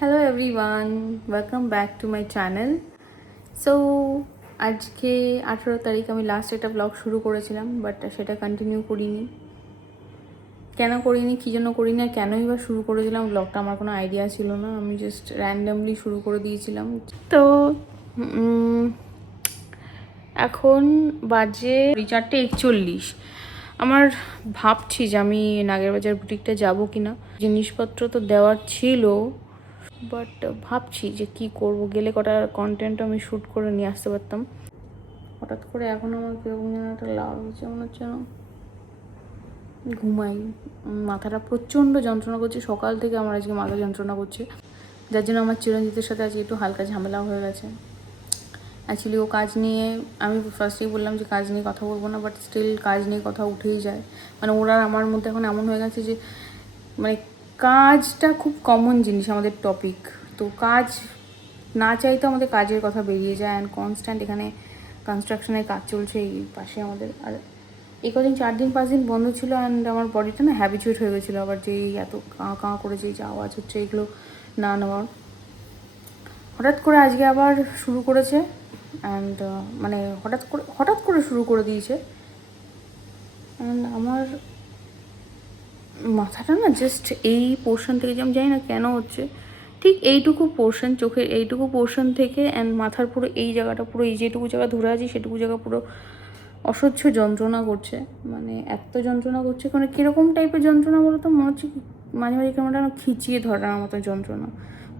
Hello everyone, welcome back to my channel. So আজকে 18 তারিখ আমি লাস্ট একটা ব্লগ শুরু করেছিলাম, বাট সেটা কন্টিনিউ করিনি। কেন করিনি, কী জন্য করিনি, আর কেনই বা শুরু করেছিলাম ব্লগটা আমার কোনো আইডিয়া ছিল না। আমি জাস্ট র্যান্ডামলি শুরু করে দিয়েছিলাম। তো এখন বাজে 4:41। আমার ভাবছি যে আমি নাগেরবাজার বুটিকটা যাবো কি না। জিনিসপত্র তো দেওয়ার ছিল, বাট ভাবছি যে কি করব। গেলে কটা কন্টেন্ট আমি শ্যুট করে নিয়ে আসতে পারতাম। হঠাৎ করে এখন আমার কীরকম যেন একটা লাভ হচ্ছে, মনে হচ্ছে না ঘুমাই। মাথাটা প্রচণ্ড যন্ত্রণা করছে, সকাল থেকে আমার আজকে মাথা যন্ত্রণা করছে, যার জন্য আমার চিরঞ্জিতের সাথে আজকে একটু হালকা ঝামেলা হয়ে গেছে। অ্যাকচুয়ালি ও কাজ নিয়ে, আমি ফার্স্টেই বললাম যে কাজ নিয়ে কথা বলবো না, বাট স্টিল কাজ নিয়ে কথা উঠেই যায়। মানে ওরা আমার মধ্যে এখন এমন হয়ে গেছে যে মানে কাজটা খুব কমন জিনিস আমাদের টপিক। তো কাজ না চাইতে আমাদের কাজের কথা বেরিয়ে যায়। অ্যান্ড কনস্ট্যান্ট এখানে কনস্ট্রাকশনের কাজ চলছে এই পাশে আমাদের। আর এই কদিন 4-5 দিন বন্ধ ছিল, অ্যান্ড আমার বডিটা না হ্যাবিচুয়েট হয়ে গেছিলো আবার যে এত কাঁ কাঁ করে যে আওয়াজ হচ্ছে এগুলো না নেওয়ার। হঠাৎ করে আজকে আবার শুরু করেছে, অ্যান্ড মানে হঠাৎ করে শুরু করে দিয়েছে। অ্যান্ড আমার মাথাটা না জাস্ট এই পোর্শন থেকে, যে আমি জানি না কেন হচ্ছে, ঠিক এইটুকু পোর্শন, চোখের এইটুকু পোর্শন থেকে অ্যান্ড মাথার পুরো এই জায়গাটা, পুরো এই যেটুকু জায়গা ধরে আছি সেটুকু জায়গা পুরো অসহ্য যন্ত্রণা করছে। মানে এত যন্ত্রণা করছে, মানে কীরকম টাইপের যন্ত্রণা বলো তো, মনে হচ্ছে মাঝে মাঝে কেমনটা খিচিয়ে ধরার মতো যন্ত্রণা।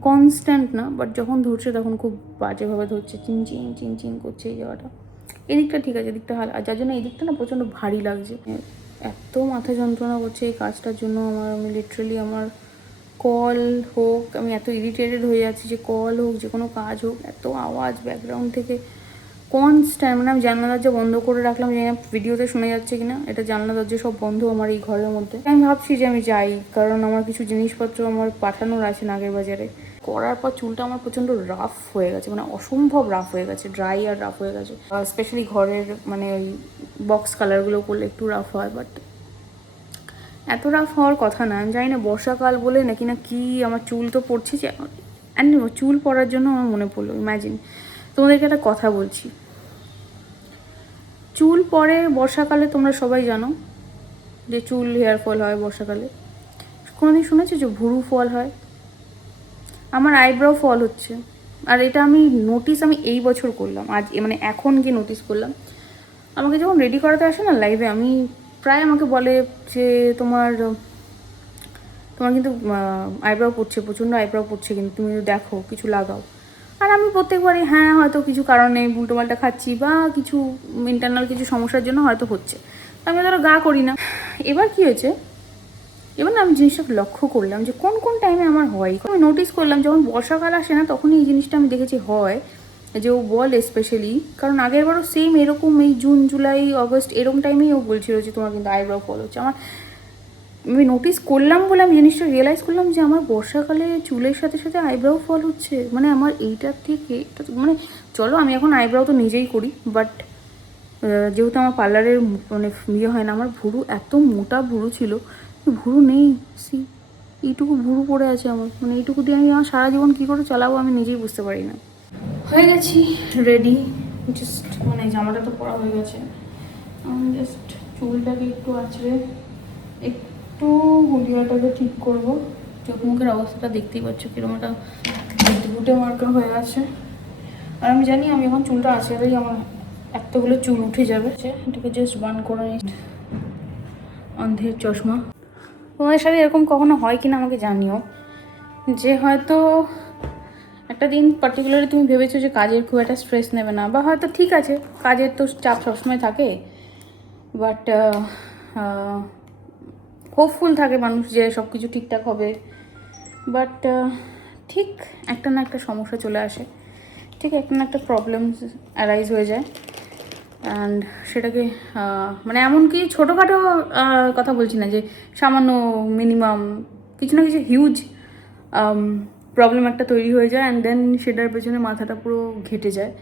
কনস্ট্যান্ট না, বাট যখন ধরছে তখন খুব বাজেভাবে ধরছে, চিন করছে এই জায়গাটা। এদিকটা ঠিক আছে, এদিকটা আর যার জন্য এদিকটা না প্রচণ্ড ভারী লাগছে। এত মাথা যন্ত্রণা করছে এই কাজটার জন্য আমি লিটারালি আমার কল হোক, আমি এত ইরিটেটেড হয়ে যাচ্ছি যে কল হোক, যে কোনো কাজ হোক, এত আওয়াজ ব্যাকগ্রাউন্ড থেকে কনস্ট্যান্ট। মানে আমি জানলা দরজা বন্ধ করে রাখলাম, জানি না ভিডিওতে শোনা যাচ্ছে কিনা, এটা জানলা দরজা সব বন্ধ আমার এই ঘরের মধ্যে। আমি ভাবছি যে আমি যাই, কারণ আমার কিছু জিনিসপত্র আমার পাঠানোর আছে নাগেরবাজারে। করার পর চুলটা আমার প্রচণ্ড রাফ হয়ে গেছে, মানে অসম্ভব রাফ হয়ে গেছে, ড্রাই আর রাফ হয়ে গেছে। স্পেশালি ঘরের মানে ওই বক্স কালারগুলো করলে একটু রাফ হয়, বাট এত রাফ হওয়ার কথা না। আমি জানি না বর্ষাকাল বলে নাকি না কি, আমার চুল তো পড়ছে যে, অ্যান্ড চুল পড়ার জন্য আমার মনে পড়লো, ইম্যাজিন তোমাদেরকে একটা কথা বলছি। চুল পড়ে বর্ষাকালে, তোমরা সবাই জানো যে চুল হেয়ার ফল হয় বর্ষাকালে। কোনোদিন শুনেছো যে ভুরু ফল হয়? আমার আইব্রো ফল হচ্ছে, আর এটা আমি নোটিস আমি এই বছর করলাম, আজ মানে এখন গিয়ে নোটিস করলাম। আমাকে যখন রেডি করাতে আসে না লাইভে, আমি প্রায় আমাকে বলে যে তোমার কিন্তু আইব্রো পড়ছে, প্রচণ্ড আইব্রো পড়ছে, কিন্তু তুমি দেখো কিছু লাগাও। আর আমি প্রত্যেকবারই হ্যাঁ হয়তো কিছু কারণে উল্টোপাল্টা খাচ্ছি বা কিছু ইন্টারনাল কিছু সমস্যার জন্য হয়তো হচ্ছে, আমি ধরো গা করি না। এবার কী হয়েছে, এবার না আমি জিনিসটা লক্ষ্য করলাম যে কোন কোন টাইমে আমার হয়। আমি নোটিস করলাম যখন বর্ষাকাল আসে না, তখনই এই জিনিসটা আমি দেখেছি হয়, যে ও বলে স্পেশালি, কারণ আগেরবারও সেম এরকম এই জুন জুলাই অগস্ট এরকম টাইমেই ও বলছিল যে তোমার কিন্তু আইব্রো ফল হচ্ছে। আমি নোটিস করলাম বলে আমি জিনিসটা রিয়েলাইজ করলাম যে আমার বর্ষাকালে চুলের সাথে সাথে আইব্রাও ফল হচ্ছে। মানে আমার এইটার থেকে এটা মানে চলো আমি এখন আইব্রাও তো নিজেই করি, বাট যেহেতু আমার পার্লারের মানে ইয়ে হয় না, আমার ভুরু এত মোটা ভুরু ছিল, ভুরু নেই। এইটুকু ভুরু পড়ে আছে আমার, মানে এইটুকু দিয়ে আমি আমার সারা জীবন কী করে চালাবো আমি নিজেই বুঝতে পারি না। হয়ে গেছি রেডি, জাস্ট মানে জামাটা তো পরা হয়ে গেছে। আমি জাস্ট চুলটাকে একটু আঁচড়ে একটু হুডিয়াটাকে ঠিক করবো। চোখ মুখের অবস্থাটা দেখতেই পাচ্ছ কিরকম একটা গুটে মার্কা হয়ে আছে। আর আমি জানি আমি এখন চুলটা আঁচড়েই আমার এতগুলো চুল উঠে যাবে। এটাকে জাস্ট বান করে নিই। অন্ধের চশমা। তোমাদের সাথে এরকম কখনো হয় কিনা আমাকে জানিও, যে হয়তো একটা দিন পার্টিকুলারলি তুমি ভেবেছো যে কাজের খুব একটা স্ট্রেস নেবে না, বা হয়তো ঠিক আছে কাজের তো চাপ সবসময় থাকে, বাট হোপফুল থাকে মানুষ যে সব কিছু ঠিকঠাক হবে, বাট ঠিক একটা না একটা সমস্যা চলে আসে, ঠিক একটা না একটা প্রবলেম অ্যারাইজ হয়ে যায়। অ্যান্ড সেটাকে মানে এমনকি ছোটোখাটো কথা বলছি না, যে সামান্য মিনিমাম কিছু না কিছু হিউজ প্রবলেম একটা তৈরি হয়ে যায়, অ্যান্ড দেন সেটার পেছনে মাথাটা পুরো ঘেটে যায়।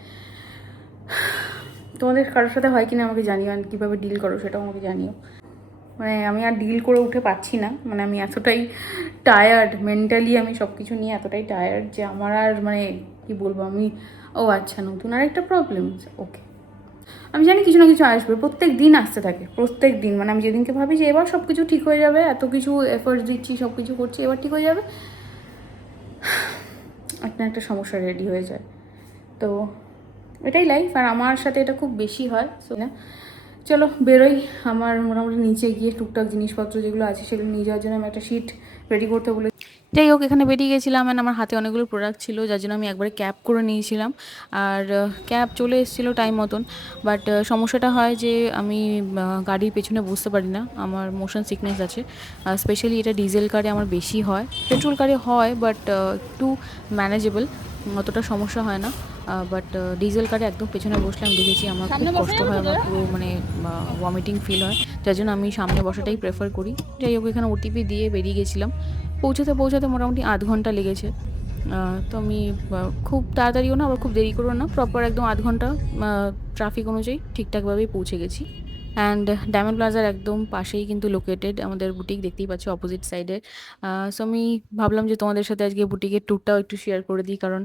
তোমাদের কারোর সাথে হয় কিনা আমাকে জানিও, অ্যান্ড কীভাবে ডিল করো সেটাও আমাকে জানিও। মানে আমি আর ডিল করে উঠে পাচ্ছি না, মানে আমি এতটাই টায়ার্ড, মেন্টালি আমি সব কিছু নিয়ে এতটাই টায়ার্ড যে আমার আর মানে কি বলবো আমি। ও আচ্ছা, নতুন আর একটা প্রবলেম। ওকে, আমি জানি কিছু না কিছু আসবে, প্রত্যেক দিন আসতে থাকে, প্রত্যেক দিন। মানে আমি যেদিনকে ভাবি যে এবার সব কিছু ঠিক হয়ে যাবে, এত কিছু এফোর্টস দিচ্ছি, সব কিছু করছি, এবার ঠিক হয়ে যাবে, একটা একটা সমস্যা রেডি হয়ে যায়। তো এটাই লাইফ, আর আমার সাথে এটা খুব বেশি হয়। সো না, চলো বেরোই। আমার মোটামুটি নিচে গিয়ে টুকটাক জিনিসপত্র যেগুলো আছে সেগুলো নিয়ে যাওয়ার জন্য আমি একটা শিট রেডি করতে বলে, যাই হোক এখানে বেরিয়ে গেছিলাম। অ্যান্ড আমার হাতে অনেকগুলো প্রোডাক্ট ছিল, যার জন্য আমি একবারে ক্যাব করে নিয়েছিলাম। আর ক্যাব চলে এসেছিলো টাইম মতন। বাট সমস্যাটা হয় যে আমি গাড়ির পেছনে বসতে পারি না, আমার মোশন সিকনেস আছে। স্পেশালি এটা ডিজেল কারে আমার বেশি হয়, পেট্রোল কারে হয় বাট একটু ম্যানেজেবল, অতটা সমস্যা হয় না। বাট ডিজেল কারে একদম পেছনে বসলে আমি দেখেছি আমার খুব কষ্ট হয়, আমার পুরো মানে ভমিটিং ফিল হয়, যার জন্য আমি সামনে বসাটাই প্রেফার করি। যাই হোক এখানে ওটিপি দিয়ে বেরিয়ে গেছিলাম। পৌঁছাতে পৌঁছাতে মোটামুটি ০.৫ ঘন্টা লেগেছে। তো আমি খুব তাড়াতাড়িও না আবার খুব দেরি করেও না, প্রপার একদম ০.৫ ঘন্টা ট্রাফিক অনুযায়ী ঠিকঠাকভাবেই পৌঁছে গেছি। অ্যান্ড ডায়মন্ড প্লাজার একদম পাশেই কিন্তু লোকেটেড আমাদের বুটিক, দেখতেই পাচ্ছ অপোজিট সাইডে। সো আমি ভাবলাম যে তোমাদের সাথে আজকে বুটিকের ট্যুরটাও একটু শেয়ার করে দিই, কারণ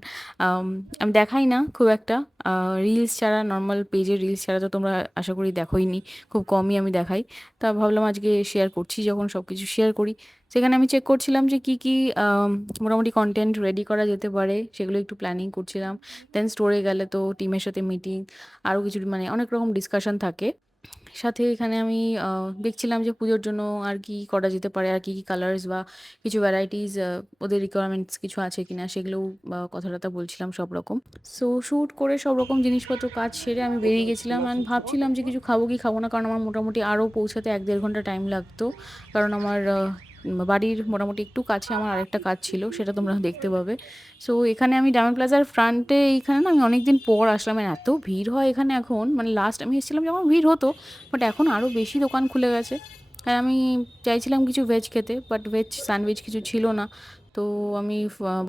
আমি দেখাই না খুব একটা রিলস ছাড়া, নর্মাল পেজের রিলস ছাড়া তো তোমরা আশা করি দেখোইনি, খুব কমই আমি দেখাই। তা ভাবলাম আজকে শেয়ার করছি, যখন সব কিছু শেয়ার করি। সেখানে আমি চেক করছিলাম যে কী কী মোটামুটি কন্টেন্ট রেডি করা যেতে পারে, সেগুলো একটু প্ল্যানিং করছিলাম। দেন স্টোরে গেলে তো টিমের সাথে মিটিং, আরও কিছু মানে অনেক রকম ডিসকাশন থাকে। সাথে এখানে আমি দেখছিলাম যে পুজোর জন্য আর কি করা যেতে পারে, আর কি কি কালার্স বা কিছু ভ্যারাইটিস ওদের রিকোয়ারমেন্টস কিছু আছে কিনা, সেগুলোও কথা বলছিলাম সব রকম। সো শ্যুট করে সব রকম জিনিসপত্র কাজ সেরে আমি বেরিয়ে গেছিলাম। অ্যান্ড ভাবছিলাম যে কিছু খাবো কি খাবো না, কারণ আমার মোটামুটি আরও পৌঁছাতে ১-১.৫ ঘন্টা টাইম লাগতো, কারণ আমার বাড়ির মোটামুটি একটু কাছে আমার আরেকটা কাজ ছিল, সেটা তোমরা দেখতে পাবে। সো এখানে আমি ডায়মন্ড প্লাজার ফ্রন্টে, এইখানে না আমি অনেকদিন পর আসলাম, আর এত ভিড় হয় এখানে এখন, মানে লাস্ট আমি এসেছিলাম যখন ভিড় হতো, বাট এখন আরও বেশি দোকান খুলে গেছে। আর আমি চাইছিলাম কিছু ভেজ খেতে, বাট ভেজ স্যান্ডউইচ কিছু ছিল না। তো আমি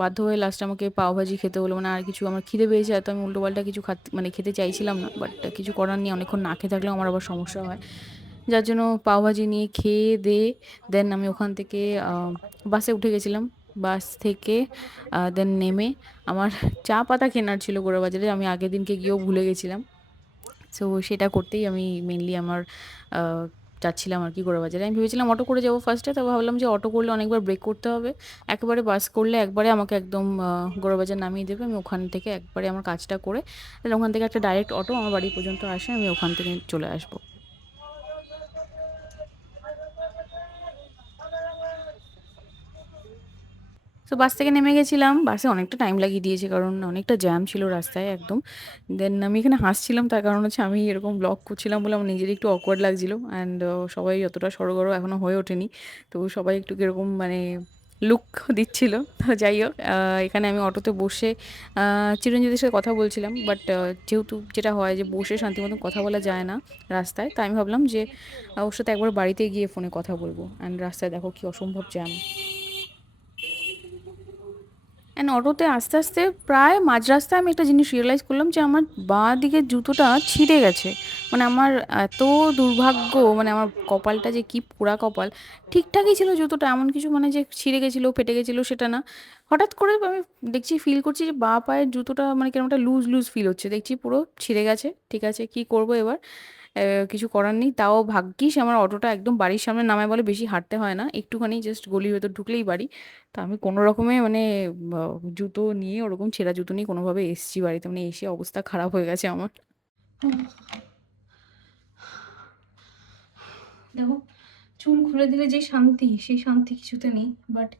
বাধ্য হয়ে লাস্টে আমাকে পাওভাজি খেতে হলো, মানে আর কিছু আমার খিদে পেয়েছে, এত আমি উল্টোপাল্টা কিছু মানে খেতে চাইছিলাম না, বাট কিছু করার নেই, অনেকক্ষণ না খেয়ে থাকলেও আমার আবার সমস্যা হয়, যার জন্য পাওভাজি নিয়ে খেয়ে দিয়ে দেন আমি ওখান থেকে বাসে উঠে গেছিলাম। বাস থেকে দেন নেমে আমার চা পাতা কেনার ছিল গোড়া বাজারে, আমি আগের দিনকে গিয়েও ভুলে গেছিলাম। সো সেটা করতেই আমি মেনলি আমার যাচ্ছিলাম আর কি গোড়া বাজারে। আমি ভেবেছিলাম অটো করে যাবো ফার্স্টে, তো ভাবলাম যে অটো করলে অনেকবার ব্রেক করতে হবে, একেবারে বাস করলে একবারে আমাকে একদম গোড়া বাজার নামিয়ে দেবে, আমি ওখান থেকে একবারে আমার কাজটা করে দেন ওখান থেকে একটা ডাইরেক্ট অটো আমার বাড়ি পর্যন্ত আসে, আমি ওখান থেকে চলে আসবো। সো বাস থেকে নেমে গেছিলাম, বাসে অনেকটা টাইম লাগিয়ে দিয়েছে কারণ অনেকটা জ্যাম ছিল রাস্তায় একদম। দেন আমি এখানে হাসছিলাম, তার কারণ হচ্ছে আমি এরকম ব্লগ করছিলাম বলে আমার নিজেরই একটু অকওয়ার্ড লাগছিলো। অ্যান্ড সবাই অতটা সড়গড় এখনও হয়ে ওঠেনি, তো সবাই একটু কীরকম মানে লুক দিচ্ছিল। তো যাই হোক এখানে আমি অটোতে বসে চিরঞ্জিতের সাথে কথা বলছিলাম, বাট যেহেতু যেটা হয় যে বসে শান্তি মতন কথা বলা যায় না রাস্তায়, তাই আমি ভাবলাম যে ওর সাথে একবার বাড়িতে গিয়ে ফোনে কথা বলবো। অ্যান্ড রাস্তায় দেখো কি অসম্ভব জ্যাম। অ্যান্ড অটোতে আস্তে আস্তে প্রায় মাঝ রাস্তায় আমি একটা জিনিস রিয়েলাইজ করলাম যে আমার বাঁ দিকের জুতোটা ছিঁড়ে গেছে। মানে আমার এত দুর্ভাগ্য, মানে আমার কপালটা যে কি পোড়া কপাল, ঠিকঠাকই ছিল জুতোটা, এমন কিছু মানে যে ছিঁড়ে গেছিলো ফেটে গেছিলো সেটা না। হঠাৎ করে আমি দেখছি, ফিল করছি যে বাঁ পায়ের জুতোটা মানে কেমন একটা লুজ লুজ ফিল হচ্ছে, দেখছি পুরো ছিঁড়ে গেছে। ঠিক আছে, কি করব এবার, কিছু করার নেই। তাও ভাগ্যিস আমার অটোটা একদম বাড়ির সামনে নামায় বলে বেশি হাঁটতে হয় না, একটুখানি জাস্ট গলির ভেতর ঢুকলেই বাড়ি। তো আমি কোনো রকমে মানে জুতো নিয়ে, ওরকম ছেঁড়া জুতো নিয়ে কোনোভাবে এসেছি বাড়িতে, মানে এসে অবস্থা খারাপ হয়ে গেছে আমার। দেখো, চুল খুলে দিলে যে শান্তি, সেই শান্তি কিছুতে নেই। বাট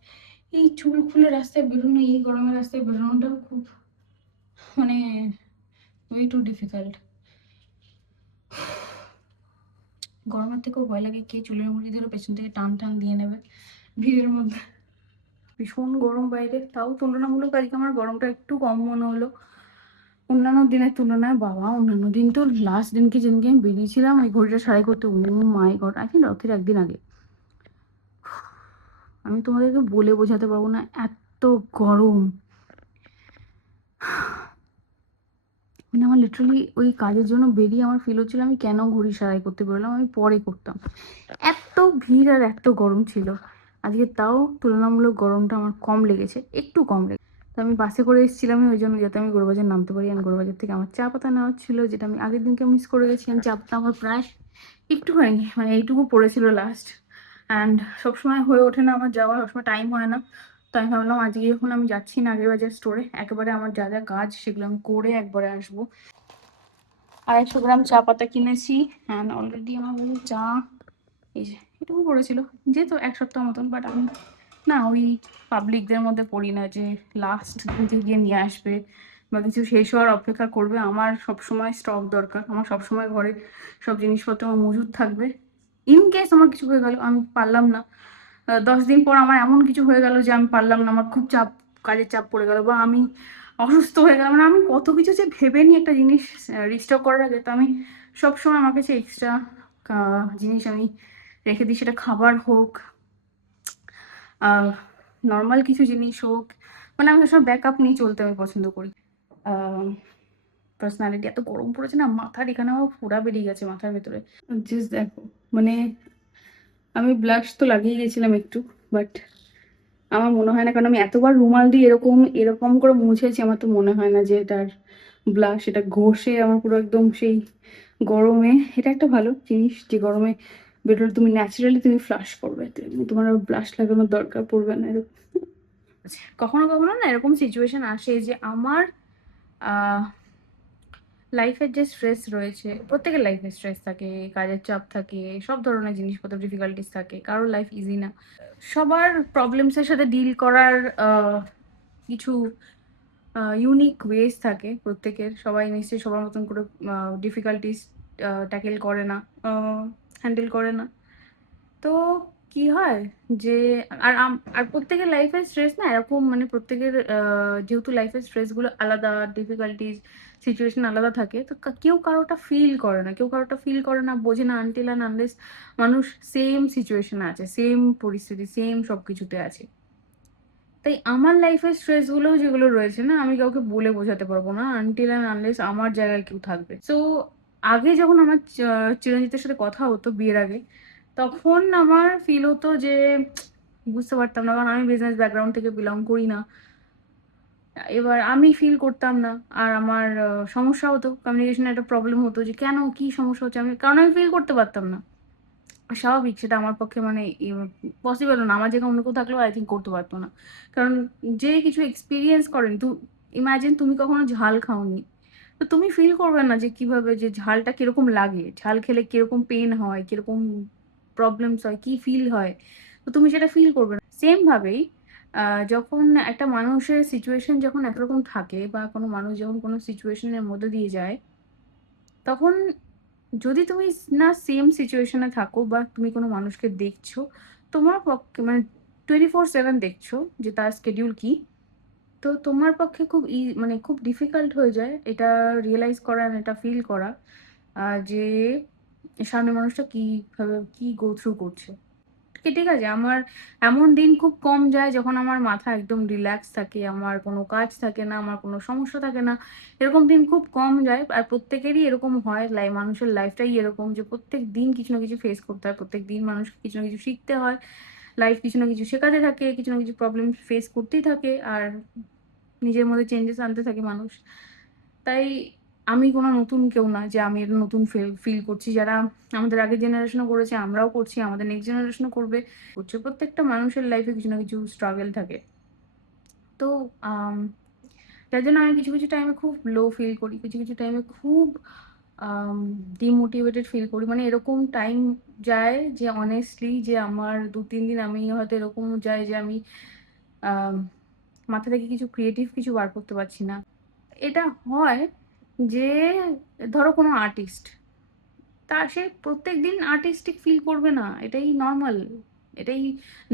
এই চুল খুলে রাস্তায় বেরোনো, এই গরমের রাস্তায় বেরোনোটাও খুব মানে ওয়ে টু ডিফিকাল্ট। গরমের থেকেও ভয় লাগে কে চুলের মুড়ি ধরে পেছন থেকে টান টান দিয়ে নেবে ভিড়ের মধ্যে। ভীষণ গরম বাইরে, তাও তুলনামূলক আজকে আমার গরমটা একটু কম মনে হলো অন্যান্য দিনের তুলনায়। বাবা, অন্যান্য দিন তো লাস্ট দিনকে যেদিনকে আমি বেরিয়েছিলাম ওই ঘড়িটা সারাই করতে, মাই গড, আই থিঙ্ক রথের একদিন আগে, আমি তোমাদেরকে বলে বোঝাতে পারবো না এত গরম। মানে আমার লিটারালি ওই কাজের জন্য বেরিয়ে আমার ফিল হচ্ছিল আমি কেন ঘড়ি সারাই করতে বেরোলাম, আমি পরে করতাম। এত ভিড় আর এত গরম ছিল আজকে, তাও তুলনামূলক গরমটা আমার কম লেগেছে, একটু কম লেগেছে। তো আমি বাসে করে এসেছিলামই ওই জন্য, যাতে আমি গৌড়বাজার নামতে পারি। আর গৌড়বাজার থেকে আমার চা পাতা নেওয়া ছিল, যেটা আমি আগের দিনকে মিস করে গেছিলাম। চা পাতা আমার প্রায় একটুখানি মানে এইটুকু পড়েছিল লাস্ট। অ্যান্ড সবসময় হয়ে ওঠে না আমার যাওয়া, সবসময় টাইম হয় না। তো আমি ভাবলাম আজকে যখন আমি যাচ্ছি নাগের বাজার স্টোরে, একেবারে আমার যা যা কাজ সেগুলো আমি করে একবারে আসবো। 250 গ্রাম চা পাতা কিনেছি। অ্যান্ড অলরেডি আমার কাছে চা এই যে এটুকু পড়েছিল, যেহেতু 1 সপ্তাহ মতন। বাট আমি না ওই পাবলিকদের মধ্যে পড়ি না যে লাস্ট দিন গিয়ে নিয়ে আসবে বা কিছু শেষ হওয়ার অপেক্ষা করবে। আমার সবসময় স্টক দরকার, আমার সবসময় ঘরে সব জিনিসপত্র আমার মজুদ থাকবে। ইন কেস আমার কিছু হয়ে গেল, আমি পারলাম না, 10 দিন পর আমার এমন কিছু হয়ে গেল যে আমি পারলাম না, আমার খুব চাপ, কাজের চাপ পড়ে গেল, বা আমি অসুস্থ হয়ে গেলাম, মানে আমি কত কিছু যে ভেবে নিই একটা জিনিস রিস্টক করার আগে। তো আমি সবসময় আমার কাছে এক্সট্রা জিনিস আমি রেখে দিই, সেটা খাবার হোক, নর্মাল কিছু জিনিস হোক, মানে আমি সব ব্যাকআপ নিয়ে চলতে আমি পছন্দ করি। পার্সোনালিটি, এত গরম পড়েছে না, মাথার এখানে আমার ফোড়া বেরিয়ে গেছে মাথার ভেতরে। জাস্ট দেখো, মানে আমি ব্লাশ তো লাগিয়ে গেছিলাম একটু, বাট আমার মনে হয় না, কারণ আমি এতবার রুমাল দিয়ে এরকম এরকম করে মুছেছি, আমার তো মনে হয় না যে এটার ব্লাশ, এটা ঘষে আমার পুরো একদম সেই গরমে। এটা একটা ভালো জিনিস যে গরমে বেরোলে তুমি ন্যাচারালি তুমি ফ্লাশ করবে, তোমার আর ব্লাশ লাগানোর দরকার পড়বে না এরকম। কখনো কখনো না এরকম সিচুয়েশন আসে যে আমার লাইফের যে স্ট্রেস রয়েছে, প্রত্যেকের লাইফে স্ট্রেস থাকে, কাজের চাপ থাকে, সব ধরনের জিনিসপত্র ডিফিকাল্টিস থাকে, কারোর লাইফ ইজি না। সবার প্রবলেমসের সাথে ডিল করার কিছু ইউনিক ওয়েজ থাকে প্রত্যেকের। সবাই নিশ্চয়ই সবার মতন করে ডিফিকাল্টিস ট্যাকেল করে না, হ্যান্ডেল করে না। তো কি হয় যে আর প্রত্যেকের লাইফের স্ট্রেস না এরকম, মানে প্রত্যেকের যেহেতু লাইফের স্ট্রেসগুলো আলাদা, ডিফিকাল্টিজ সিচুয়েশন আলাদা থাকে, তো কেউ কারোটা ফিল করে না, কেউ কারোটা ফিল করে না, বোঝে না আনটিল অ্যান্ড আনলেস মানুষ সেম সিচুয়েশনে আছে, সেম পরিস্থিতি, সেম সব কিছুতে আছে। তাই আমার লাইফের স্ট্রেসগুলো যেগুলো রয়েছে না, আমি কাউকে বলে বোঝাতে পারবো না আনটিল অ্যান্ড আনলেস আমার জায়গায় কেউ থাকবে। সো আগে যখন আমার চিরঞ্জিতের সাথে কথা হতো বিয়ের আগে, তখন আমার ফিল হতো যে বুঝতে পারতাম না, কারণ আমি বিজনেস ব্যাকগ্রাউন্ড থেকে বিলং করি না। এবার আমি ফিল করতাম না, আর আমার সমস্যা হতো, কমিউনিকেশনে একটা প্রবলেম হতো যে কেন কি সমস্যা হচ্ছে, আমি কারণ আমি ফিল করতে পারতাম না। স্বাভাবিক, সেটা আমার পক্ষে মানে পসিবল না, আমার জায়গায় অন্য কেউ থাকলেও আই থিঙ্ক করতে পারতো না। কারণ যে কিছু এক্সপিরিয়েন্স করেন, ইমাজিন তুমি কখনো ঝাল খাওনি, তো তুমি ফিল করবে না যে কিভাবে যে ঝালটা কিরকম লাগে, ঝাল খেলে কিরকম পেন হয়, কিরকম প্রবলেমস হয়, কি ফিল হয়, তো তুমি সেটা ফিল করবে না। সেম ভাবেই যখন একটা মানুষের সিচুয়েশন যখন একরকম থাকে, বা কোনো মানুষ যখন কোনো সিচুয়েশনের মধ্যে দিয়ে যায়, তখন যদি তুমি না সেম সিচুয়েশনে থাকো, বা তুমি কোনো মানুষকে দেখছো তোমার পক্ষে, মানে 24/7 দেখছো যে তার স্কেডিউল কি, তো তোমার পক্ষে খুব মানে খুব ডিফিকাল্ট হয়ে যায় এটা রিয়েলাইজ করা and এটা ফিল করা, যে সামনের মানুষটা কিভাবে কি গো থ্রু করছে। ঠিক আছে, আমার এমন দিন খুব কম যায় যখন আমার মাথা একদম রিল্যাক্স থাকে, আমার কোনো কাজ থাকে না, আমার কোনো সমস্যা থাকে না, এরকম দিন খুব কম যায়। আর প্রত্যেকেরই এরকম হয়, মানুষের লাইফটাই এরকম যে প্রত্যেক দিন কিছু না কিছু ফেস করতে হয়, প্রত্যেক দিন মানুষকে কিছু না কিছু শিখতে হয়, লাইফ কিছু না কিছু শেখাতে থাকে, কিছু না কিছু প্রবলেম ফেস করতেই থাকে, আর নিজের মধ্যে চেঞ্জেস আনতে থাকে মানুষ। তাই আমি কোনো নতুন কেউ না যে আমি এটা নতুন ফিল করছি, যারা আমাদের আগের জেনারেশনও করেছে, আমরাও করছি, আমাদের নেক্সট জেনারেশনও করছে। প্রত্যেকটা মানুষের লাইফে কিছু না কিছু স্ট্রাগল থাকে। তো যার জন্য আমি কিছু কিছু টাইমে খুব লো ফিল করি, কিছু কিছু টাইমে খুব ডিমোটিভেটেড ফিল করি। মানে এরকম টাইম যায় যে অনেস্টলি যে আমার 2-3 দিন আমি হয়তো এরকম যায় যে আমি আম, মাথা থেকে কিছু ক্রিয়েটিভ কিছু বার করতে পারছি না। এটা হয় যে ধরো কোনো আর্টিস্ট, তা সে প্রত্যেকদিন আর্টিস্টিক ফিল করবে না, এটাই নর্মাল, এটাই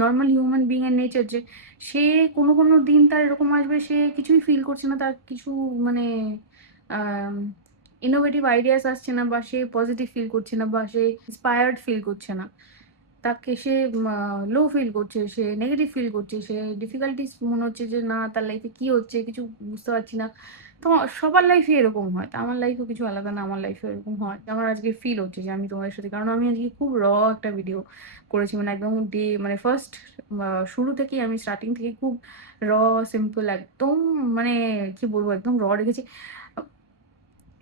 নর্মাল হিউম্যান বিং এর নেচার, যে সে কোনো কোনো দিন তার এরকম আসবে সে কিছুই ফিল করছে না, তার কিছু মানে ইনোভেটিভ আইডিয়াস আসছে না, বা সে পজিটিভ ফিল করছে না, বা সে ইন্সপায়ার্ড ফিল করছে না। তাকে সে লো ফিল করছে, সে নেগেটিভ ফিল করছে, সে ডিফিকাল্টিস মনে হচ্ছে যে না তার লাইফে কি হচ্ছে কিছু বুঝতে পারছি না। তো সবার লাইফে এরকম হয়, তো আমার লাইফও কিছু আলাদা না, আমার লাইফে এরকম হয়। আমার আজকে ফিল হচ্ছে যে আমি তোমাদের সাথে, কারণ আমি আজকে খুব একটা ভিডিও করেছি, মানে একদম মানে ফার্স্ট শুরু থেকেই, আমি স্টার্টিং থেকে খুব সিম্পল একদম, মানে কি বলবো, একদম রেখেছি।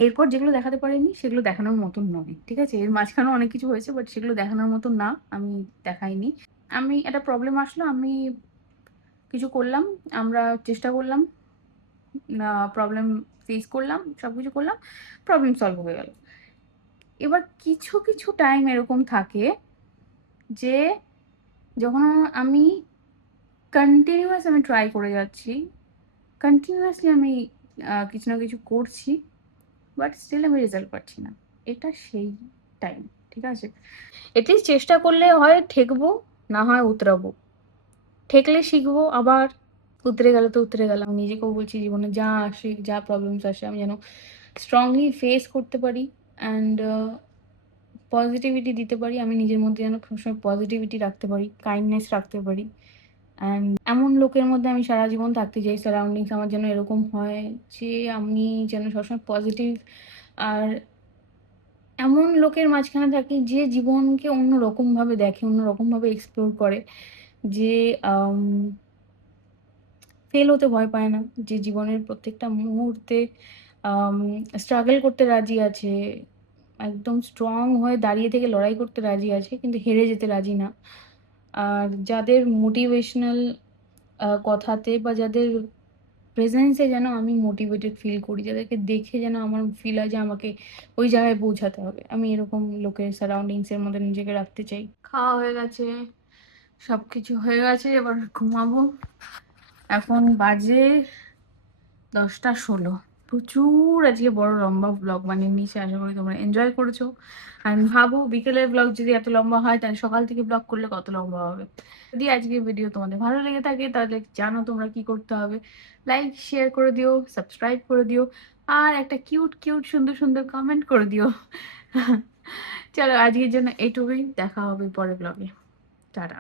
এরপর যেগুলো দেখাতে পারিনি সেগুলো দেখানোর মতন নয়, ঠিক আছে? এর মাঝখানেও অনেক কিছু হয়েছে, বাট সেগুলো দেখানোর মতন না, আমি দেখাইনি। আমি একটা প্রবলেম আসলো, আমি কিছু করলাম, আমরা চেষ্টা করলাম, প্রবলেম ফেস করলাম, সব কিছু করলাম, প্রবলেম সলভ হয়ে গেল। এবার কিছু কিছু টাইম এরকম থাকে যে যখন আমি আমি ট্রাই করে যাচ্ছি, কন্টিনিউয়াসলি আমি কিছু না কিছু করছি, বাট স্টিল আমি রেজাল্ট পাচ্ছি না। এটা সেই টাইম, ঠিক আছে? এটলিস্ট চেষ্টা করলে হয় ঠেকবো, না হয় উতরাবো। ঠেকলে শিখবো, আবার উতরে গেলে তো উতরে গেলাম। নিজেকেও বলছি জীবনে যা আসে, যা প্রবলেমস আসে আমি যেন স্ট্রংলি ফেস করতে পারি, অ্যান্ড পজিটিভিটি দিতে পারি। আমি নিজের মধ্যে যেন সবসময় পজিটিভিটি রাখতে পারি, কাইন্ডনেস রাখতে পারি। অ্যান্ড এমন লোকের মধ্যে আমি সারা জীবন থাকতে চাই, সারাউন্ডিংস আমার যেন এরকম হয় যে আমি যেন সবসময় পজিটিভ, আর এমন লোকের মাঝখানে থাকি যে জীবনকে অন্যরকমভাবে দেখে, অন্যরকমভাবে এক্সপ্লোর করে, যে ফেল হতে ভয় পায় না, যে জীবনের প্রত্যেকটা মুহূর্তে স্ট্রাগল করতে রাজি আছে, একদম স্ট্রং হয়ে দাঁড়িয়ে থেকে লড়াই করতে রাজি আছে, কিন্তু হেরে যেতে রাজি না। আর যাদের মোটিভেশনাল কথাতে বা যাদের প্রেজেন্সে যেন আমি মোটিভেটেড ফিল করি, যাদেরকে দেখে যেন আমার ফিল হয় যে আমাকে ওই জায়গায় পৌঁছাতে হবে, আমি এরকম লোকের সারাউন্ডিংসের মধ্যে নিজেকে রাখতে চাই। খাওয়া হয়ে গেছে, সব কিছু হয়ে গেছে, এবার ঘুমাবো। এখন বাজে 10টা 16। প্রচুর আজকে বড় লম্বা ব্লগ বানিয়ে নিয়েছি, আশা করি তোমরা এনজয় করেছো। আমি ভাবো বিকেলের ব্লগ যদি এত লম্বা হয়, তাহলে সকাল থেকে ব্লগ করলে কত লম্বা হবে। যদি আজকে ভিডিও তোমাদের ভালো লেগে থাকে তাহলে জানো তোমরা কি করতে হবে, লাইক শেয়ার করে দিও, সাবস্ক্রাইব করে দিও, আর একটা কিউট কিউট সুন্দর সুন্দর কমেন্ট করে দিও। চলো আজকের জন্য এটুকুই, দেখা হবে পরের ব্লগে। টাটা।